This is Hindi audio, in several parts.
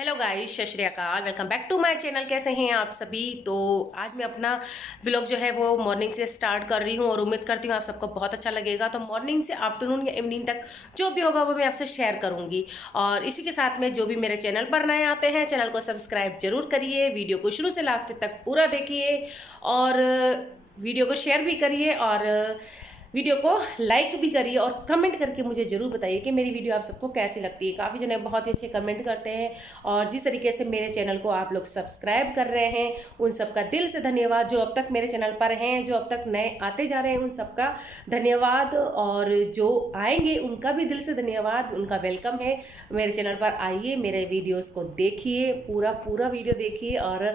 Hello guys, Sat Shri Akal. Welcome back to my channel. कैसे हैं आप सभी? तो आज मैं अपना व्लॉग जो है वो मॉर्निंग से स्टार्ट कर रही हूँ और उम्मीद करती हूँ आप सबको बहुत अच्छा लगेगा। तो मॉर्निंग से आफ्टरनून या इवनिंग तक जो भी होगा वो मैं आपसे शेयर करूँगी। और इसी के साथ में जो भी मेरे चैनल पर नए आते हैं, चैनल को सब्सक्राइब जरूर करिए, वीडियो को शुरू से लास्ट तक पूरा देखिए और वीडियो को शेयर भी करिए और वीडियो को लाइक भी करिए और कमेंट करके मुझे ज़रूर बताइए कि मेरी वीडियो आप सबको कैसी लगती है। काफ़ी जने बहुत ही अच्छे कमेंट करते हैं और जिस तरीके से मेरे चैनल को आप लोग सब्सक्राइब कर रहे हैं उन सबका दिल से धन्यवाद। जो अब तक मेरे चैनल पर हैं, जो अब तक नए आते जा रहे हैं, उन सबका धन्यवाद और जो आएंगे उनका भी दिल से धन्यवाद, उनका वेलकम है। मेरे चैनल पर आइए, मेरे वीडियोज़ को देखिए, पूरा वीडियो देखिए और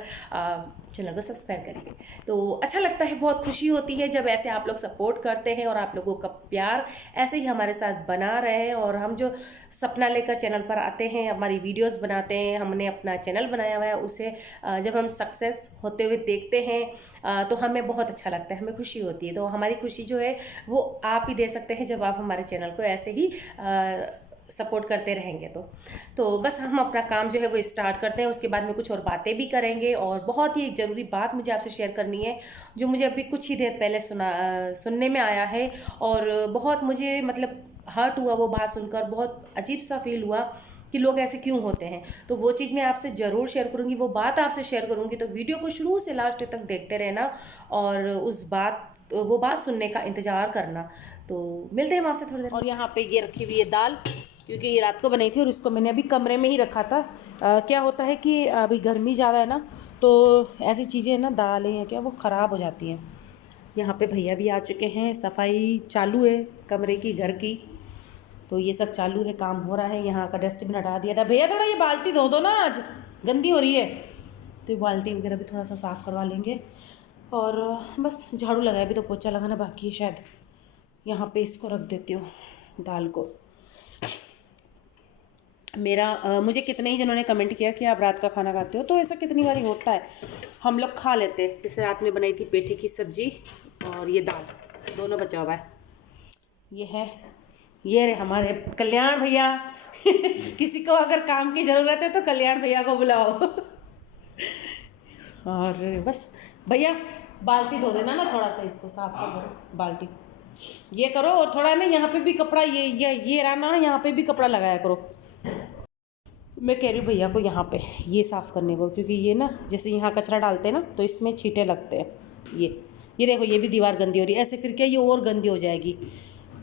चैनल को सब्सक्राइब करिए। तो अच्छा लगता है, बहुत खुशी होती है जब ऐसे आप लोग सपोर्ट करते हैं और आप लोगों का प्यार ऐसे ही हमारे साथ बना रहे। और हम जो सपना लेकर चैनल पर आते हैं, हमारी वीडियोस बनाते हैं, हमने अपना चैनल बनाया हुआ है, उसे जब हम सक्सेस होते हुए देखते हैं तो हमें बहुत अच्छा लगता है, हमें खुशी होती है। तो हमारी खुशी जो है वो आप ही दे सकते हैं जब आप हमारे चैनल को ऐसे ही सपोर्ट करते रहेंगे। तो बस हम अपना काम जो है वो स्टार्ट करते हैं। उसके बाद में कुछ और बातें भी करेंगे और बहुत ही एक ज़रूरी बात मुझे आपसे शेयर करनी है जो मुझे अभी कुछ ही देर पहले सुनने में आया है और बहुत मुझे मतलब हर्ट हुआ वो बात सुनकर, बहुत अजीब सा फील हुआ कि लोग ऐसे क्यों होते हैं। तो वो चीज़ मैं आपसे ज़रूर शेयर करूँगी, वो बात आपसे शेयर करूँगी। तो वीडियो को शुरू से लास्ट तक देखते रहना और वो बात सुनने का इंतज़ार करना। तो मिलते हैं हम आपसे थोड़ी देर। और यहाँ पे ये रखी हुई है दाल, क्योंकि ये रात को बनाई थी और इसको मैंने अभी कमरे में ही रखा था। क्या होता है कि अभी गर्मी ज़्यादा है ना, तो ऐसी चीज़ें ना, दालें हैं क्या, वो ख़राब हो जाती हैं। यहाँ पे भैया भी आ चुके हैं, सफाई चालू है कमरे की, घर की। तो ये सब चालू है, काम हो रहा है। यहाँ का डस्टबिन हटा दिया था। भैया थोड़ा ये बाल्टी धो दो ना, आज गंदी हो रही है। तो ये बाल्टी वगैरह भी थोड़ा सा साफ़ करवा लेंगे और बस झाड़ू लगाया, भी तो पोछा लगाना बाकी है शायद। यहाँ पे इसको रख देती हूँ, दाल को। मुझे कितने ही जनों ने कमेंट किया कि आप रात का खाना खाते हो, तो ऐसा कितनी बारी होता है, हम लोग खा लेते हैं। जैसे रात में बनाई थी पेठे की सब्जी और ये दाल, दोनों बचा हुआ है। ये रहे हमारे कल्याण भैया किसी को अगर काम की ज़रूरत है तो कल्याण भैया को बुलाओ और बस भैया बाल्टी धो देना ना, थोड़ा सा इसको साफ कर दो बाल्टी, ये करो। और थोड़ा ना यहाँ पे भी कपड़ा, ये रहा ना, यहाँ पे भी कपड़ा लगाया करो। मैं कह रही हूँ भैया को यहाँ पे ये साफ़ करने को, क्योंकि ये ना जैसे यहाँ कचरा डालते हैं ना तो इसमें छींटे लगते हैं। ये देखो, ये भी दीवार गंदी हो रही है, ऐसे फिर क्या ये और गंदी हो जाएगी।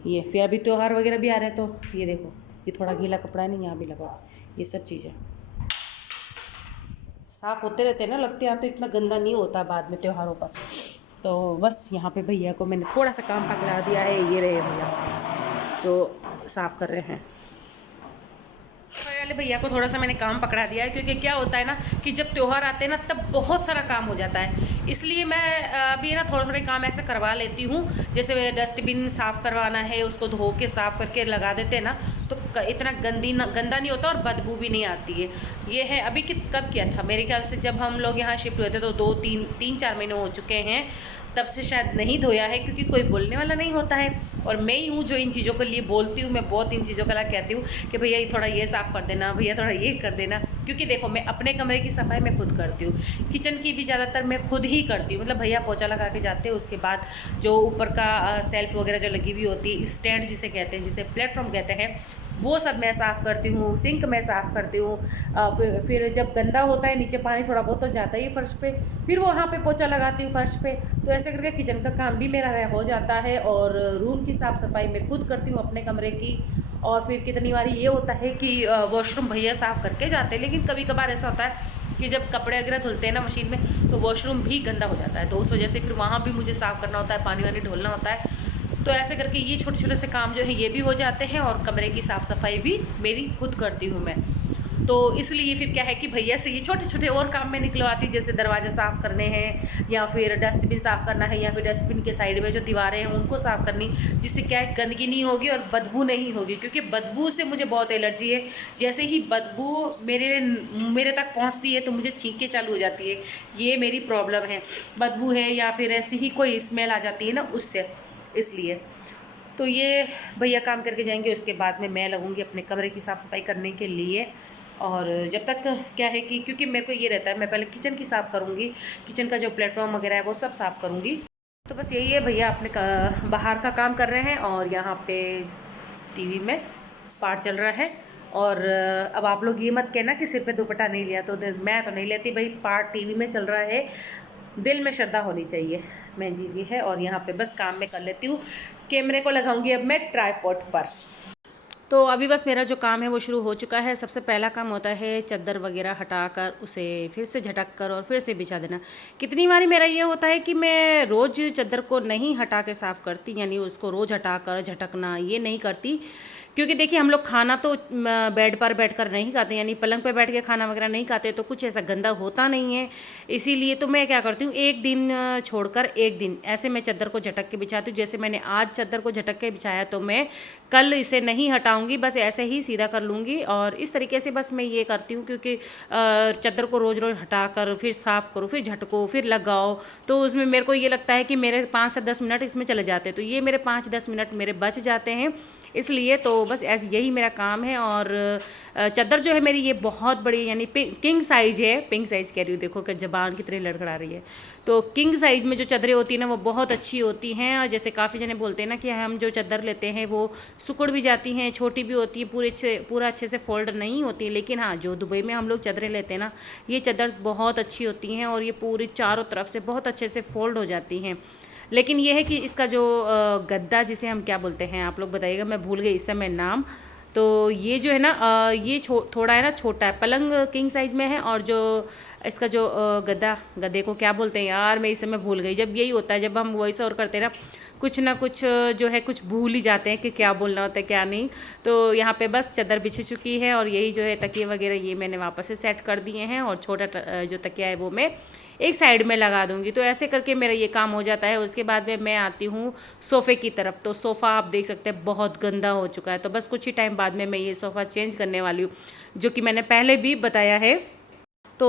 ये फिर अभी त्यौहार वगैरह भी आ रहे हैं, तो ये देखो, ये थोड़ा गीला कपड़ा है ना, यहाँ भी लगाओ। ये सब चीज़ें साफ़ होते रहते हैं ना, लगते हैं तो इतना गंदा नहीं होता बाद में त्योहारों पर। तो बस यहाँ पे भैया को मैंने थोड़ा सा काम पकड़ा दिया है। ये रहे भैया जो साफ़ कर रहे हैं। वाले भैया को थोड़ा सा मैंने काम पकड़ा दिया है, क्योंकि क्या होता है ना कि जब त्यौहार आते हैं ना तब बहुत सारा काम हो जाता है। इसलिए मैं अभी ना थोड़े काम ऐसे करवा लेती हूँ। जैसे डस्टबिन साफ़ करवाना है, उसको धो के साफ़ करके लगा देते हैं ना, तो इतना गंदा नहीं होता और बदबू भी नहीं आती है। ये है अभी कब किया था, मेरे ख्याल से जब हम लोग यहाँ शिफ्ट हुए थे तो 2-3-4 महीने हो चुके हैं, तब से शायद नहीं धोया है, क्योंकि कोई बोलने वाला नहीं होता है। और मैं ही हूँ जो इन चीज़ों के लिए बोलती हूँ। मैं बहुत इन चीज़ों के लिए कहती हूँ कि भैया ये थोड़ा ये साफ़ कर देना, भैया थोड़ा ये कर देना। क्योंकि देखो, मैं अपने कमरे की सफाई मैं खुद करती हूँ, किचन की भी ज़्यादातर मैं खुद ही करती हूँ। मतलब भैया पोछा लगा के जाते हैं, उसके बाद जो ऊपर का सेल्फ वगैरह जो लगी हुई होती है, स्टैंड जिसे कहते हैं, जिसे प्लेटफॉर्म कहते हैं, वो सब मैं साफ़ करती हूँ। सिंक मैं साफ़ करती हूँ। फिर जब गंदा होता है, नीचे पानी थोड़ा बहुत तो जाता ही है फर्श पे, फिर वहाँ पे पोछा लगाती हूँ फर्श पे। तो ऐसे करके किचन का काम भी मेरा हो जाता है और रूम की साफ़ सफाई मैं खुद करती हूँ अपने कमरे की। और फिर कितनी बार ये होता है कि वॉशरूम भैया साफ़ करके जाते हैं, लेकिन कभी कभार ऐसा होता है कि जब कपड़े वगैरह धुलते हैं ना मशीन में, तो वॉशरूम भी गंदा हो जाता है, तो उस वजह से फिर वहाँ भी मुझे साफ़ करना होता है, पानी वानी ढोलना होता है। तो ऐसे करके ये छोटे छोटे से काम जो है ये भी हो जाते हैं और कमरे की साफ़ सफाई भी मेरी खुद करती हूँ मैं। तो इसलिए फिर क्या है कि भैया से ये छोटे छोटे और काम में निकलवाती, जैसे दरवाजे साफ़ करने हैं या फिर डस्टबिन साफ़ करना है, या फिर डस्टबिन के साइड में जो दीवारें हैं उनको साफ़ करनी, जिससे क्या है गंदगी नहीं होगी और बदबू नहीं होगी। क्योंकि बदबू से मुझे बहुत एलर्जी है। जैसे ही बदबू मेरे तक पहुंचती है तो मुझे छींकें चालू हो जाती है। ये मेरी प्रॉब्लम है, बदबू है या फिर ऐसी ही कोई स्मेल आ जाती है ना, उससे, इसलिए। तो ये भैया काम करके जाएंगे, उसके बाद में मैं लगूंगी अपने कमरे की साफ़ सफाई करने के लिए। और जब तक क्या है कि क्योंकि मेरे को ये रहता है, मैं पहले किचन की साफ़ करूँगी, किचन का जो प्लेटफॉर्म वगैरह है वो सब साफ़ करूँगी। तो बस यही है, भैया अपने बाहर का काम कर रहे हैं और यहाँ पे टीवी में पाठ चल रहा है। और अब आप लोग ये मत कहना कि सिर पे दुपट्टा नहीं लिया, तो मैं तो नहीं लेती भाई, पाठ टीवी में चल रहा है, दिल में श्रद्धा होनी चाहिए। मैं जी है और यहाँ पे बस काम में कर लेती हूँ। कैमरे को लगाऊंगी अब मैं ट्राइपॉड पर। तो अभी बस मेरा जो काम है वो शुरू हो चुका है। सबसे पहला काम होता है चादर वगैरह हटाकर उसे फिर से झटक कर और फिर से बिछा देना। कितनी बारी मेरा ये होता है कि मैं रोज़ चादर को नहीं हटा के साफ़ करती, यानी उसको रोज़ हटाकर झटकना ये नहीं करती, क्योंकि देखिए हम लोग खाना तो बेड पर बैठकर नहीं खाते, यानी पलंग पर बैठ के खाना वगैरह नहीं खाते, तो कुछ ऐसा गंदा होता नहीं है। इसीलिए तो मैं क्या करती हूँ, एक दिन छोड़कर एक दिन ऐसे मैं चादर को झटक के बिछाती हूँ। जैसे मैंने आज चादर को झटक के बिछाया तो मैं कल इसे नहीं हटाऊंगी, बस ऐसे ही सीधा कर लूँगी। और इस तरीके से बस मैं ये करती हूँ, क्योंकि चादर को रोज़ रोज़ हटाकर फिर साफ़ करो, फिर झटको, फिर लगाओ, तो उसमें मेरे को ये लगता है कि मेरे 5 से 10 मिनट इसमें चले जाते हैं, तो ये मेरे 5-10 मिनट मेरे बच जाते हैं। इसलिए तो बस ऐसे यही मेरा काम है। और चादर जो है मेरी ये बहुत बड़ी, यानी किंग साइज़ है, पिंक साइज़ कह रही हूँ, देखो कि ज़बान कितनी लड़खड़ा रही है। तो किंग साइज़ में जो चादरें होती हैं ना वो बहुत अच्छी होती हैं। और जैसे काफ़ी जने बोलते हैं ना कि हम जो चादर लेते हैं वो सिकुड़ भी जाती हैं, छोटी भी होती हैं, पूरा अच्छे से फोल्ड नहीं होती, लेकिन हाँ जो दुबई में हम लोग चादरें लेते हैं ना, ये चादर बहुत अच्छी होती हैं और ये पूरी चारों तरफ से बहुत अच्छे से फोल्ड हो जाती हैं। लेकिन ये है कि इसका जो गद्दा, जिसे हम क्या बोलते हैं आप लोग बताइएगा, मैं भूल गई इस समय नाम। तो ये जो है ना ये थोड़ा है ना छोटा है, पलंग किंग साइज़ में है, और जो इसका जो गद्दे को क्या बोलते हैं यार, मैं इस समय भूल गई। जब यही होता है, जब हम वॉइस ओवर करते हैं ना कुछ जो है कुछ भूल ही जाते हैं कि क्या बोलना होता है क्या नहीं। तो यहाँ पे बस चादर बिछ चुकी है और यही जो है तकिए वगैरह ये मैंने वापस से सेट कर दिए हैं, और छोटा जो तकिया है वो मैं एक साइड में लगा दूंगी। तो ऐसे करके मेरा ये काम हो जाता है। उसके बाद में मैं आती हूँ सोफ़े की तरफ। तो सोफ़ा आप देख सकते हैं बहुत गंदा हो चुका है, तो बस कुछ ही टाइम बाद में मैं ये सोफ़ा चेंज करने वाली हूँ, जो कि मैंने पहले भी बताया है। तो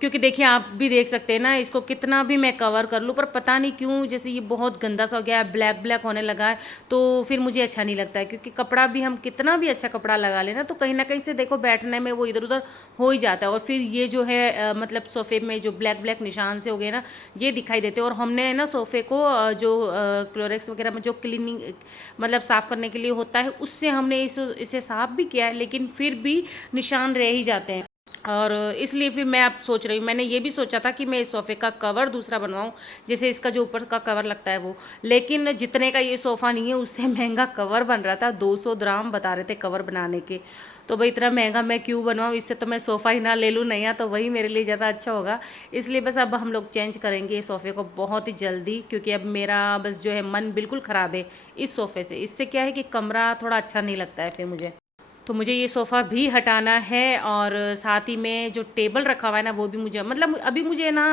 क्योंकि देखिए आप भी देख सकते हैं ना, इसको कितना भी मैं कवर कर लूँ पर पता नहीं क्यों जैसे ये बहुत गंदा सा हो गया है, ब्लैक ब्लैक होने लगा है, तो फिर मुझे अच्छा नहीं लगता है। क्योंकि कपड़ा भी हम कितना भी अच्छा कपड़ा लगा लेना, तो कहीं ना कहीं से देखो बैठने में वो इधर उधर हो ही जाता है। और फिर ये जो है मतलब सोफ़े में जो ब्लैक ब्लैक निशान से हो गए ना, ये दिखाई देते हैं। और हमने ना सोफ़े को जो क्लोरेक्स वगैरह में जो क्लीनिंग मतलब साफ़ करने के लिए होता है, उससे हमने इसे साफ़ भी किया है, लेकिन फिर भी निशान रह ही जाते हैं। और इसलिए फिर मैं अब सोच रही हूँ, मैंने ये भी सोचा था कि मैं इस सोफ़े का कवर दूसरा बनवाऊँ, जैसे इसका जो ऊपर का कवर लगता है वो, लेकिन जितने का ये सोफ़ा नहीं है उससे महंगा कवर बन रहा था। 200 द्राम बता रहे थे कवर बनाने के। तो भाई इतना महंगा मैं क्यों बनवाऊँ, इससे तो मैं सोफ़ा ही ना ले लूँ नया, तो वही मेरे लिए ज़्यादा अच्छा होगा। इसलिए बस अब हम लोग चेंज करेंगे इस सोफ़े को बहुत ही जल्दी, क्योंकि अब मेरा बस जो है मन बिल्कुल ख़राब है इस सोफ़े से। इससे क्या है कि कमरा थोड़ा अच्छा नहीं लगता है फिर मुझे। तो मुझे ये सोफ़ा भी हटाना है, और साथ ही में जो टेबल रखा हुआ है ना वो भी मुझे, मतलब अभी मुझे ना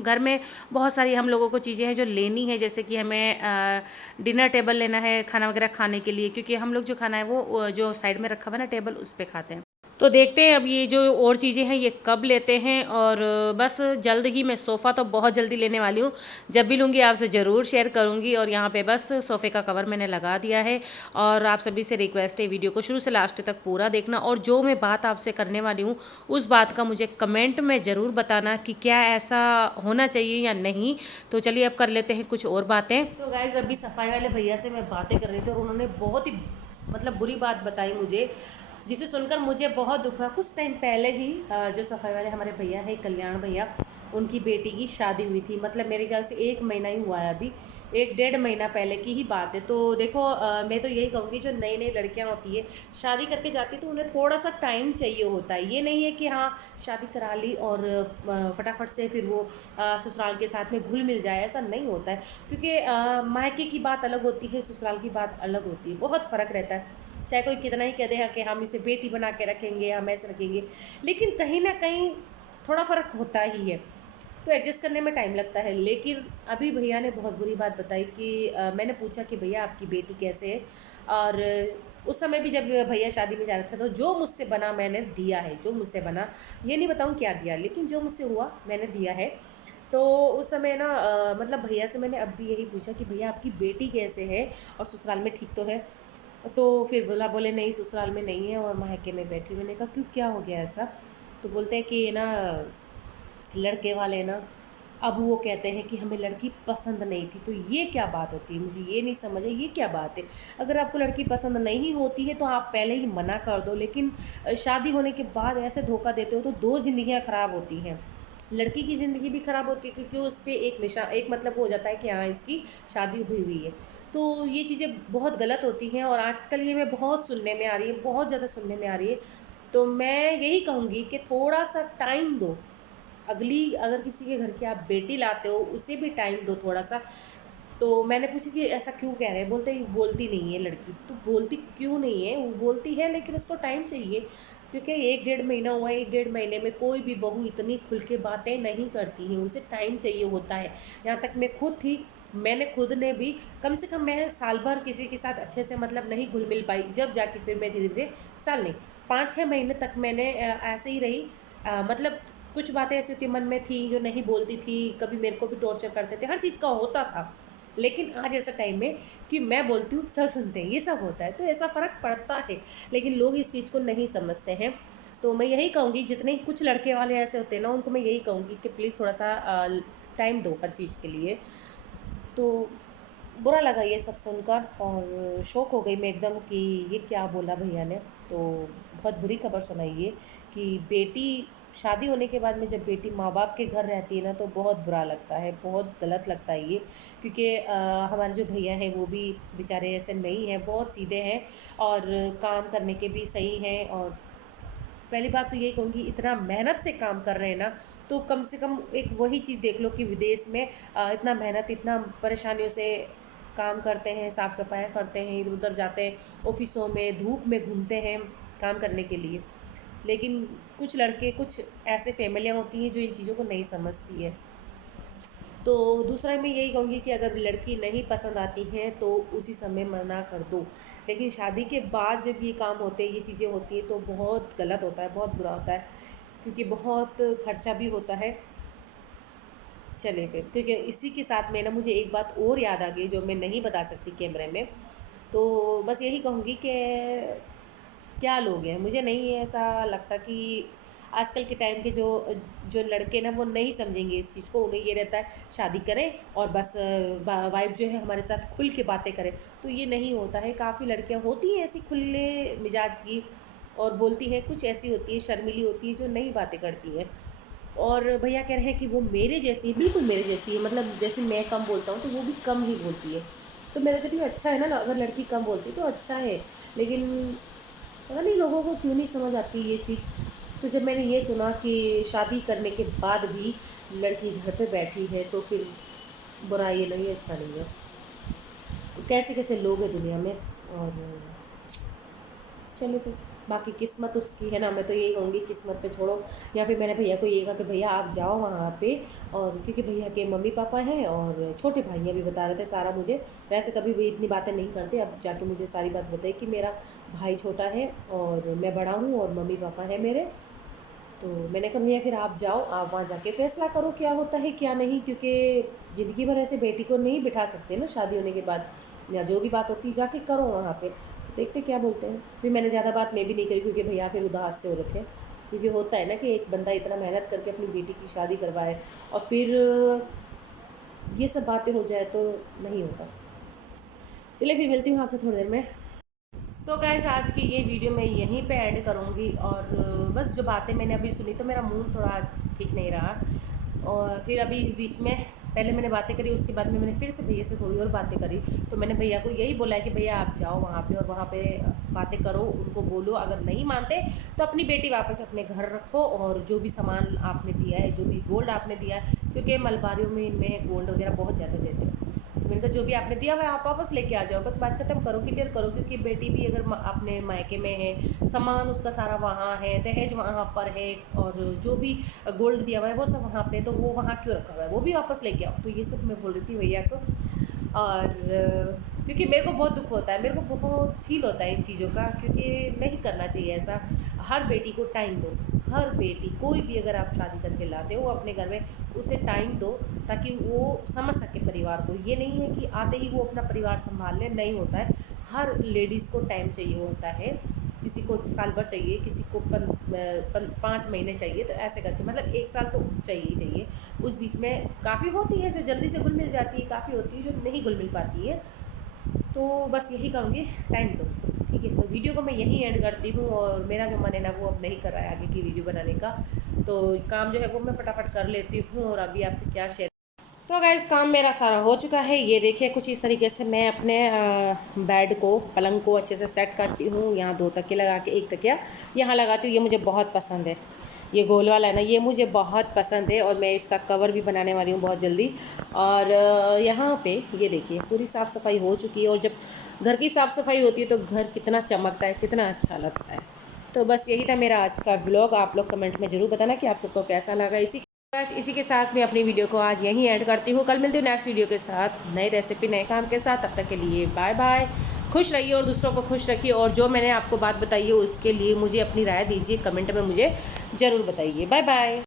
घर में बहुत सारी हम लोगों को चीज़ें हैं जो लेनी है। जैसे कि हमें डिनर टेबल लेना है खाना वगैरह खाने के लिए, क्योंकि हम लोग जो खाना है वो जो साइड में रखा हुआ है ना टेबल, उस पर खाते हैं। तो देखते हैं अब ये जो और चीज़ें हैं ये कब लेते हैं। और बस जल्द ही मैं सोफ़ा तो बहुत जल्दी लेने वाली हूँ, जब भी लूँगी आपसे ज़रूर शेयर करूँगी। और यहाँ पे बस सोफ़े का कवर मैंने लगा दिया है। और आप सभी से रिक्वेस्ट है वीडियो को शुरू से लास्ट तक पूरा देखना, और जो मैं बात आपसे करने वाली हूँ उस बात का मुझे कमेंट में ज़रूर बताना कि क्या ऐसा होना चाहिए या नहीं। तो चलिए अब कर लेते हैं कुछ और बातें। तो गाइज़ अभी सफाई वाले भैया से मैं बातें कर रही थी और उन्होंने बहुत ही मतलब बुरी बात बताई मुझे, जिसे सुनकर मुझे बहुत दुख हुआ। कुछ टाइम पहले ही जो सफाई वाले हमारे भैया है कल्याण भैया, उनकी बेटी की शादी हुई थी। मतलब मेरे ख्याल से 1 महीना ही हुआ है, अभी 1-1.5 महीना पहले की ही बात है। तो देखो मैं तो यही कहूँगी, जो नई नई लड़कियाँ होती है शादी करके जाती तो उन्हें थोड़ा सा टाइम चाहिए होता है। ये नहीं है कि हाँ शादी करा ली और फटाफट से फिर वो ससुराल के साथ में घुल मिल जाए, ऐसा नहीं होता है। क्योंकि मायके की बात अलग होती है, ससुराल की बात अलग होती है, बहुत फ़र्क रहता है। चाहे कोई कितना ही कह देगा कि हम इसे बेटी बना के रखेंगे, हम ऐसे रखेंगे, लेकिन कहीं ना कहीं थोड़ा फ़र्क होता ही है। तो एडजस्ट करने में टाइम लगता है। लेकिन अभी भैया ने बहुत बुरी बात बताई कि मैंने पूछा कि भैया आपकी बेटी कैसे है, और उस समय भी जब भैया शादी में जा रहे थे तो जो मुझसे बना मैंने दिया है, जो मुझसे बना, ये नहीं बताऊँ क्या दिया, लेकिन जो मुझसे हुआ मैंने दिया है। तो उस समय ना मतलब भैया से मैंने अब भी यही पूछा कि भैया आपकी बेटी कैसे है और ससुराल में ठीक तो है। तो फिर बोले नहीं ससुराल में नहीं है और मायके में बैठी। मैंने कहा क्यों, क्या हो गया ऐसा? तो बोलते हैं कि ना लड़के वाले ना, अब वो कहते हैं कि हमें लड़की पसंद नहीं थी। तो ये क्या बात होती है, मुझे ये नहीं समझ है, ये क्या बात है? अगर आपको लड़की पसंद नहीं होती है तो आप पहले ही मना कर दो, लेकिन शादी होने के बाद ऐसे धोखा देते हो तो दो जिंदगियां खराब होती हैं। लड़की की ज़िंदगी भी ख़राब होती है क्योंकि उस पर एक निशा, एक मतलब हो जाता है कि हाँ इसकी शादी हुई हुई है। तो ये चीज़ें बहुत गलत होती हैं और आजकल ये मैं बहुत सुनने में आ रही है, बहुत ज़्यादा सुनने में आ रही है। तो मैं यही कहूँगी कि थोड़ा सा टाइम दो। अगली अगर किसी के घर की आप बेटी लाते हो उसे भी टाइम दो थोड़ा सा। तो मैंने पूछा कि ऐसा क्यों कह रहे हैं? बोलते ही बोलती नहीं है लड़की। तो बोलती क्यों नहीं है? वो बोलती है लेकिन उसको टाइम चाहिए, क्योंकि 1 डेढ़ महीना हुआ है, 1 डेढ़ महीने में कोई भी बहू इतनी खुल के बातें नहीं करती हैं, उसे टाइम चाहिए होता है। यहाँ तक मैं खुद थी, मैंने खुद ने भी कम से कम मैं साल भर किसी के साथ अच्छे से मतलब नहीं घुल मिल पाई, जब जाके फिर मैं धीरे धीरे, साल नहीं, 5 6 महीने तक मैंने ऐसे ही रही। मतलब कुछ बातें ऐसी होती मन में थी जो नहीं बोलती थी, कभी मेरे को भी टॉर्चर करते थे, हर चीज़ का होता था। लेकिन आज ऐसा टाइम है कि मैं बोलती हूँ सब सुनते हैं, ये सब होता है, तो ऐसा फ़र्क पड़ता है। लेकिन लोग इस चीज़ को नहीं समझते हैं। तो मैं यही कहूँगी, जितने कुछ लड़के वाले ऐसे होते हैं ना, उनको मैं यही कहूँगी कि प्लीज़ थोड़ा सा टाइम दो हर चीज़ के लिए। तो बुरा लगा ये सब सुनकर और शॉक हो गई मैं एकदम कि ये क्या बोला भैया ने। तो बहुत बुरी खबर सुनाई ये कि बेटी शादी होने के बाद में जब बेटी माँ बाप के घर रहती है ना, तो बहुत बुरा लगता है, बहुत गलत लगता है ये। क्योंकि हमारे जो भैया हैं वो भी बेचारे ऐसे नहीं हैं, बहुत सीधे हैं और काम करने के भी सही हैं। और पहली बात तो यही कहूँगी, इतना मेहनत से काम कर रहे हैं ना, तो कम से कम एक वही चीज़ देख लो कि विदेश में इतना मेहनत, इतना परेशानियों से काम करते हैं, साफ़ सफाई करते हैं, इधर उधर जाते हैं, ऑफिसों में धूप में घूमते हैं काम करने के लिए। लेकिन कुछ लड़के, कुछ ऐसे फैमिलियाँ होती हैं जो इन चीज़ों को नहीं समझती है। तो दूसरा मैं यही कहूँगी कि अगर लड़की नहीं पसंद आती हैं तो उसी समय मना कर दो। लेकिन शादी के बाद जब ये काम होते हैं, ये चीज़ें होती हैं, तो बहुत गलत होता है, बहुत बुरा होता है, क्योंकि बहुत खर्चा भी होता है। चले फिर, क्योंकि इसी के साथ में ना मुझे एक बात और याद आ गई जो मैं नहीं बता सकती कैमरे में। तो बस यही कहूँगी कि क्या लोग हैं, मुझे नहीं ऐसा लगता कि आजकल के टाइम के जो जो लड़के ना वो नहीं समझेंगे इस चीज़ को। उन्हें ये रहता है शादी करें और बस वाइफ जो है हमारे साथ खुल के बातें करें। तो ये नहीं होता है, काफ़ी लड़कियां होती हैं ऐसी खुले मिजाज की और बोलती हैं, कुछ ऐसी होती है शर्मिली होती है जो नहीं बातें करती हैं। और भैया कह रहे हैं कि वो मेरे जैसी है, बिल्कुल मेरे जैसी है, मतलब जैसे मैं कम बोलता हूँ तो वो भी कम ही बोलती है। तो मैं कहती हूँ अच्छा है ना, अगर लड़की कम बोलती है तो अच्छा है। लेकिन पता नहीं लोगों को क्यों नहीं समझ आती ये चीज़। तो जब मैंने ये सुना कि शादी करने के बाद भी लड़की घर पे बैठी है, तो फिर बुरा ये नहीं, अच्छा नहीं है। तो कैसे कैसे लोग हैं दुनिया में। और चलो फिर, बाकी किस्मत उसकी है ना, मैं तो यही कहूँगी किस्मत पे छोड़ो। या फिर मैंने भैया को ये कहा कि भैया आप जाओ वहाँ पे, और क्योंकि भैया के मम्मी पापा हैं और छोटे भाइयाँ भी बता रहे थे सारा मुझे। वैसे कभी भी इतनी बातें नहीं करते, अब जाके मुझे सारी बात बताई कि मेरा भाई छोटा है और मैं बड़ा हूँ और मम्मी पापा हैं मेरे। तो मैंने कहा भैया फिर आप जाओ, आप वहाँ जाके फैसला करो क्या होता है क्या नहीं, क्योंकि ज़िंदगी भर ऐसे बेटी को नहीं बिठा सकते ना शादी होने के बाद। या जो भी बात होती है जाके करो वहाँ पे, तो देखते क्या बोलते हैं। फिर मैंने ज़्यादा बात मैं भी नहीं करी क्योंकि भैया फिर उदास से हो रहे थे। क्योंकि होता है ना कि एक बंदा इतना मेहनत करके अपनी बेटी की शादी करवाए और फिर ये सब बातें हो जाए तो नहीं होता। चलिए फिर मिलती हूँ आपसे थोड़ी देर में। तो गैस आज की ये वीडियो मैं यहीं पे ऐड करूँगी। और बस जो बातें मैंने अभी सुनी तो मेरा मूड थोड़ा ठीक नहीं रहा। और फिर अभी इस बीच में पहले मैंने बातें करी, उसके बाद में मैंने फिर से भैया से थोड़ी और बातें करी। तो मैंने भैया को यही बोला है कि भैया आप जाओ वहाँ पे और वहाँ पे बातें करो, उनको बोलो, अगर नहीं मानते तो अपनी बेटी वापस अपने घर रखो। और जो भी सामान आपने दिया है, जो भी गोल्ड आपने दिया है, क्योंकि मलबारियों में इनमें गोल्ड वगैरह बहुत ज़्यादा देते हैं, तो मैंने कहा जो भी आपने दिया हुआ है आप वापस लेके आ जाओ, बस बात खत्म करो, क्लियर करो। क्योंकि बेटी भी अगर अपने मायके में है, सामान उसका सारा वहाँ है, दहेज वहाँ पर है, और जो भी गोल्ड दिया हुआ है वो सब वहाँ पे, तो वो वहाँ क्यों रखा हुआ है, वो भी वापस लेके आओ। तो ये सब मैं बोल रही थी भैया को। और क्योंकि मेरे को बहुत दुख होता है, मेरे को बहुत फील होता है इन चीज़ों का, क्योंकि नहीं करना चाहिए ऐसा। हर बेटी को टाइम दो, हर बेटी, कोई भी अगर आप शादी करके लाते हो अपने घर में, उसे टाइम दो ताकि वो समझ सके परिवार को। ये नहीं है कि आते ही वो अपना परिवार संभाल ले, नहीं होता है। हर लेडीज़ को टाइम चाहिए होता है, किसी को साल भर चाहिए, किसी को 5 महीने चाहिए, तो ऐसे करके मतलब 1 साल तो चाहिए ही चाहिए। उस बीच में काफ़ी होती है जो जल्दी से घुल मिल जाती है, काफ़ी होती है जो नहीं घुल मिल पाती है। तो बस यही कहूँगी, टाइम दो, ठीक है। तो वीडियो को मैं यहीं एंड करती हूँ, और मेरा जो मन है ना वो अब नहीं कर रहा है आगे की वीडियो बनाने का, तो काम जो है वो मैं फटाफट कर लेती हूँ और अभी आपसे क्या शेयर। तो गाइस काम मेरा सारा हो चुका है, ये देखिए कुछ इस तरीके से मैं अपने बेड को, पलंग को अच्छे से सेट करती हूँ। यहाँ 2 तकिए लगा के, एक तकिया यहाँ लगाती हूँ, ये मुझे बहुत पसंद है, ये गोल वाला है ना, ये मुझे बहुत पसंद है, और मैं इसका कवर भी बनाने वाली हूँ बहुत जल्दी। और यहाँ पे ये देखिए पूरी साफ़ सफाई हो चुकी है, और जब घर की साफ़ सफाई होती है तो घर कितना चमकता है, कितना अच्छा लगता है। तो बस यही था मेरा आज का ब्लॉग। आप लोग कमेंट में ज़रूर बताना कि आप सबको कैसा लगा। इसी के साथ मैं अपनी वीडियो को आज यहीं ऐड करती हूँ। कल मिलती हूँ नेक्स्ट वीडियो के साथ, नई रेसिपी, नए काम के साथ। तब तक के लिए बाय बाय। खुश रहिए और दूसरों को खुश रखिए, और जो मैंने आपको बात बताई है उसके लिए मुझे अपनी राय दीजिए, कमेंट में मुझे ज़रूर बताइए। Bye bye.